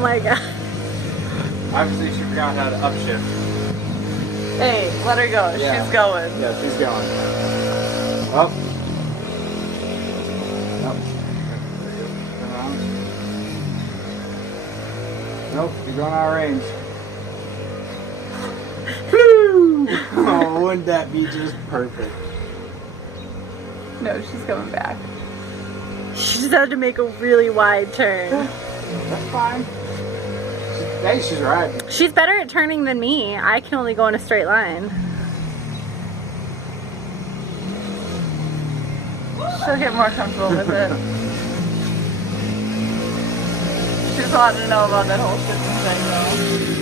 Oh my god. Obviously, she forgot how to upshift. Hey, let her go. Yeah. She's going. Yeah, she's going. Up. Up. Turn around. Nope, you're going out of range. Oh, wouldn't that be just perfect? No, she's coming back. She just had to make a really wide turn. That's fine. Hey, she's right. She's better at turning than me. I can only go in a straight line. She'll get more comfortable with it. She's allowed to know about that whole system thing though.